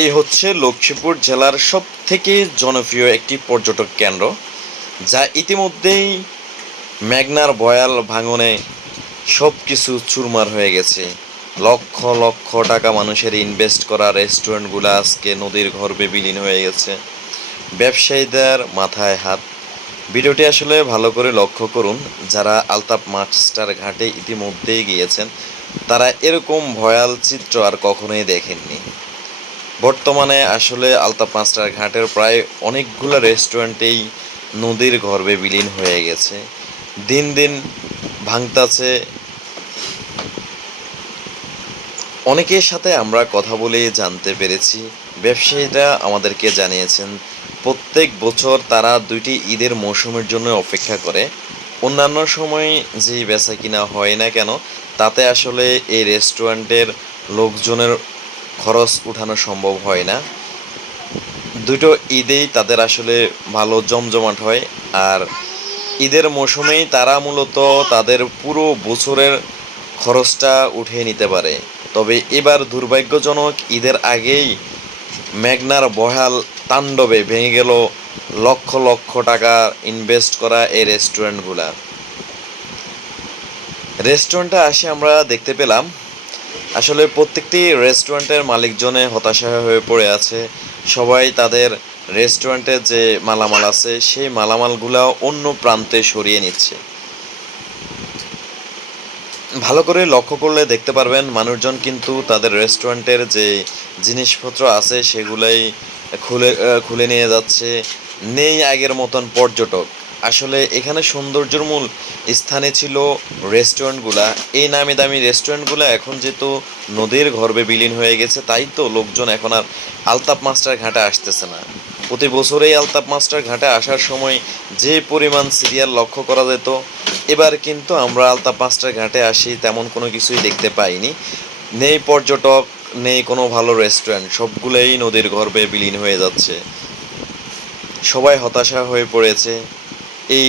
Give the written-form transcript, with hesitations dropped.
এই হচ্ছে লক্ষ্মীপুর জেলার সবথেকে জনপ্রিয় একটি পর্যটক কেন্দ্র, যা ইতিমধ্যেই মেঘনার বয়াল ভাঙনে সব কিছু চুরমার হয়ে গেছে। লক্ষ লক্ষ টাকা মানুষের ইনভেস্ট করা রেস্টুরেন্টগুলো আজকে নদীর গর্ভে বিলীন হয়ে গেছে। ব্যবসায়ীদের মাথায় হাত। ভিডিওটি আসলে ভালো করে লক্ষ্য করুন। যারা আলতাপ মাস্টার ঘাটে ইতিমধ্যেই গিয়েছেন, তারা এরকম ভয়াল চিত্র আর কখনোই দেখেননি। বর্তমানে আসলে আলতাপ মাস্টার ঘাটের প্রায় অনেকগুলো রেস্টুরেন্টেই নদীর গর্ভে বিলীন হয়ে গেছে। দিন দিন ভাঙতাছে। অনেকের সাথে আমরা কথা বলে জানতে পেরেছি, ব্যবসায়ীরা আমাদেরকে জানিয়েছেন প্রত্যেক বছর তারা দুইটি ঈদের মৌসুমের জন্য অপেক্ষা করে। অন্যান্য সময় যে বেচা কিনা হয় না কেন, তাতে আসলে এই রেস্টুরেন্টের লোকজনের খরচ উঠানো সম্ভব হয় না। দুটো ঈদেই তাদের আসলে ভালো জমজমাট হয়, আর ঈদের মৌসুমেই তারা মূলত তাদের পুরো বছরের খরচটা উঠিয়ে নিতে পারে। তবে এবার দুর্ভাগ্যজনক, ঈদের আগেই মেঘনার বহাল তাণ্ডবে ভেঙে গেল লক্ষ লক্ষ টাকা ইনভেস্ট করা এই রেস্টুরেন্টগুলা। রেস্টুরেন্টে আসে আমরা দেখতে পেলাম আসলে প্রত্যেকটি রেস্টুরেন্টের মালিকজনে হতাশা হয়ে পড়ে আছে। সবাই তাদের রেস্টুরেন্টের যে মালামাল আছে সেই মালামালগুলা অন্য প্রান্তে সরিয়ে নিচ্ছে। ভালো করে লক্ষ্য করলে দেখতে পারবেন মানুষজন কিন্তু তাদের রেস্টুরেন্টের যে জিনিসপত্র আছে সেগুলাই খুলে খুলে নিয়ে যাচ্ছে। নেই আগের মতন পর্যটক। আসলে এখানে সৌন্দর্যের মূল স্থানে ছিল রেস্টুরেন্টগুলা। এই নামি দামি রেস্টুরেন্টগুলো এখন যেহেতু নদীর গর্ভে বিলীন হয়ে গেছে, তাই তো লোকজন এখন আর আলতাপ মাস্টার ঘাটে আসতেছে না। প্রতি বছরেই আলতাপ মাস্টার ঘাটে আসার সময় যে পরিমাণ সিরিয়াল লক্ষ্য করা যেত, এবার কিন্তু আমরা আলতাপ মাস্টার ঘাটে আসি তেমন কোনো কিছুই দেখতে পাইনি। নেই পর্যটক, নেই কোনো ভালো রেস্টুরেন্ট, সবগুলোই নদীর গর্ভে বিলীন হয়ে যাচ্ছে। সবাই হতাশা হয়ে পড়েছে। এই